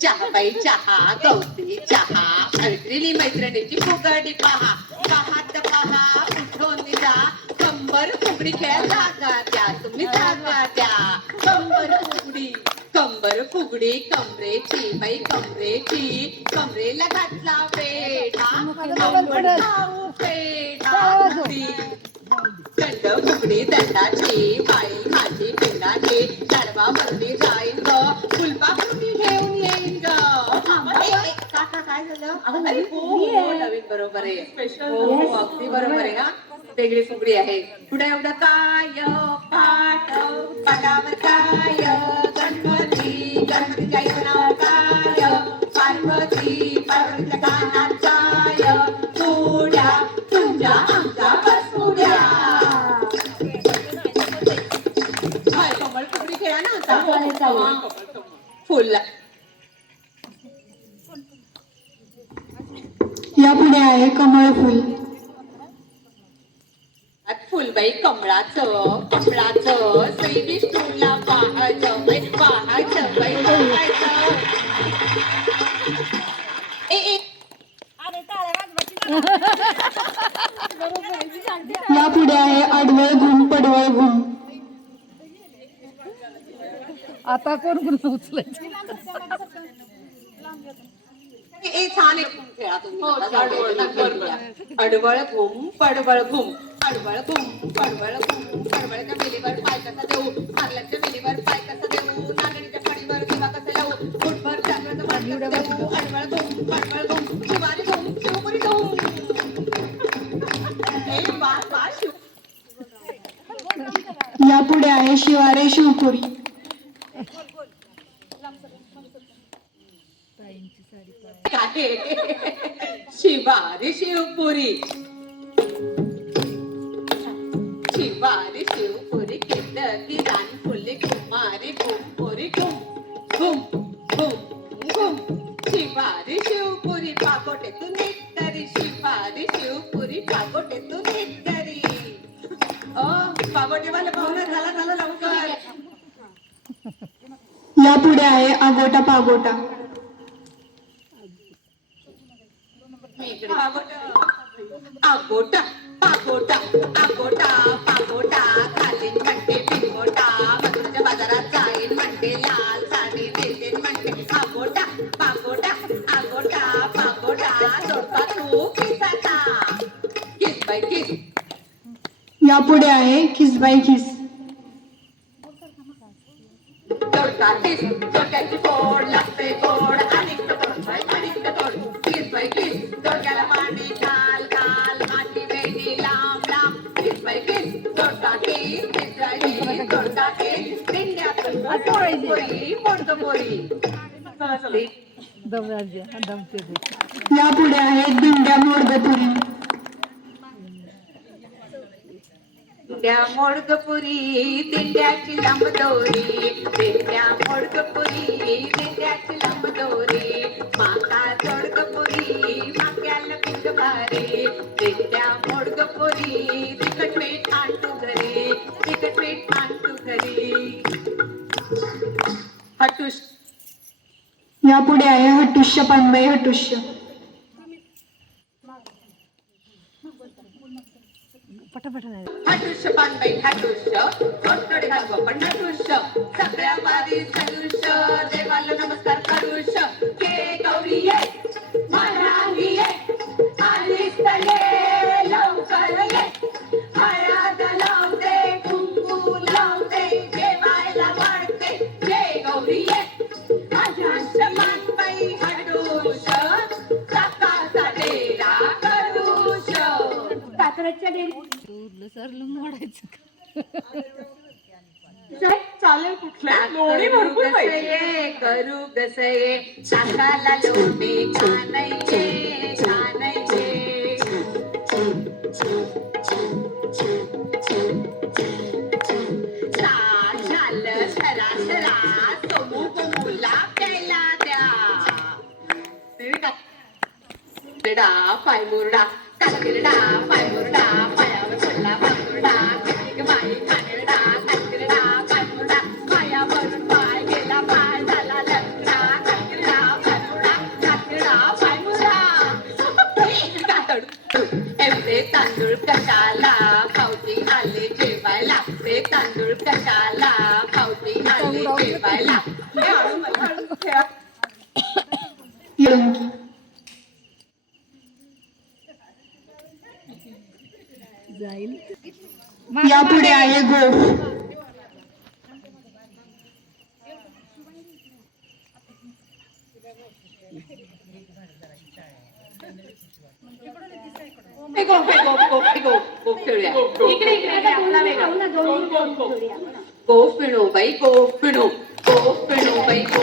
चहा बाई चहा गवती चहा मैत्रिणी मैत्रिणीची फुगडी पहा. पाहात पहा उठून जा. फुगडी खेळ जागा द्या तुम्ही जागा द्या कंबर फुगडी कंबर फुगडी कमरेची बाई कमरेची कमरेला घातला खाऊ पेढा. फुगडी. दंड फुगडी दंडाची बाई माझी पिंडाची दडवा भरली जाईन ग फुलपा फुगडी घेऊन येईन ग. काका काय झालं? अगं, अरे, नवीन हो, हो, आहे. नवीन बरोबर आहे. हो हो, अगदी बरोबर आहे हा. वेगळी फुगडी आहे. पुढे एवढं काय पाठ पाटावर काय? गणपती गणपतीच्या काय? पार्वती पार्वतीच्या कानात काय? तुड्या तुझ्या आमच्या बसुड्या हाय, कमळ फुगडी खेळा ना आता. चालेल, चालेल. फुल. यापुढे आहे कमळ फुल. फुलबाई कमळाचं कमळाचं श्री विष्णूला पाहायचं बाई पाहायचं बाई पाहायचं. ए, यापुढे आहे आडवळ घुम पडवळ घुम. आता कोण उचलायचं ए, ए, छान आहे. खेळा तुम्ही. अडवळ घुम पडवळ घुम. अडवळ घुम पडवळ घुम पडवळच्या वेलीवर पाय कसा देऊ? मारल्याच्या वेलीवर पाय कसा देऊ? नागणीच्या फळीवर किंवा कसं लावू देऊ? अडवळ घुम पडवळ घुम शिवारी घुम शिवपुरी शिव. यापुढे आहे शिवारे शिवपुरी. शिवारी शिवपुरी. शिवारी शिवपुरी किती रान फुले कुमारी घुमपुरी घुम घुम घुम घुम. शिवारी शिवपुरी पागोटे तू नीट करी शिवारी शिवपुरी पागोटे तू नीट करी ओ पागोटे वाला पाहुणा झाला झाला लवकर. यापुढे आहे आगोटा पागोटा. आगोटा पागोटा पागोटा यापुढे आहे खिस बाय खिस यापुढे आहे दिंड्या मोडगपुरी दिंड्या मोडकपुरी दिंड्याची लांब दोरी. दिंड्या मोडकपुरी यापुढे आहे हटुष्य पानबाई हटुष्य. हटुष्य पानबाई हटुष्य. थोडथोडे घालव पण हटुष्य. सगळ्या बारी सदुष्य देवाला नमस्कार करुष्य. डेअरी उरलं सरलं मोडायचं चालेल कुठलं? लोणी भरपूर पाहिजे. करू गसये शाखाला लोटे छानायचे छानायचे. सार झालं सरा सरा समू गोमुला प्यायला द्या किरडा पाय मुरडा काकिरडा पाय पायावर पडला बांगुरडा पाय गेला पाय झाला लंगडा काकिरडा पाय कातड एवढे तांदूळ कशाला पावती आले जेवायला ते तांदूळ कशाला पावती आले जेवायला जाईल यापुढे आहे गोफ हे गो, हे गो, गो, हे गो, गो खेळूया. इकडे इकडे इकडे आपला वेगळा. गो पिणो बाई गो पिणो गो पिणो बाई गो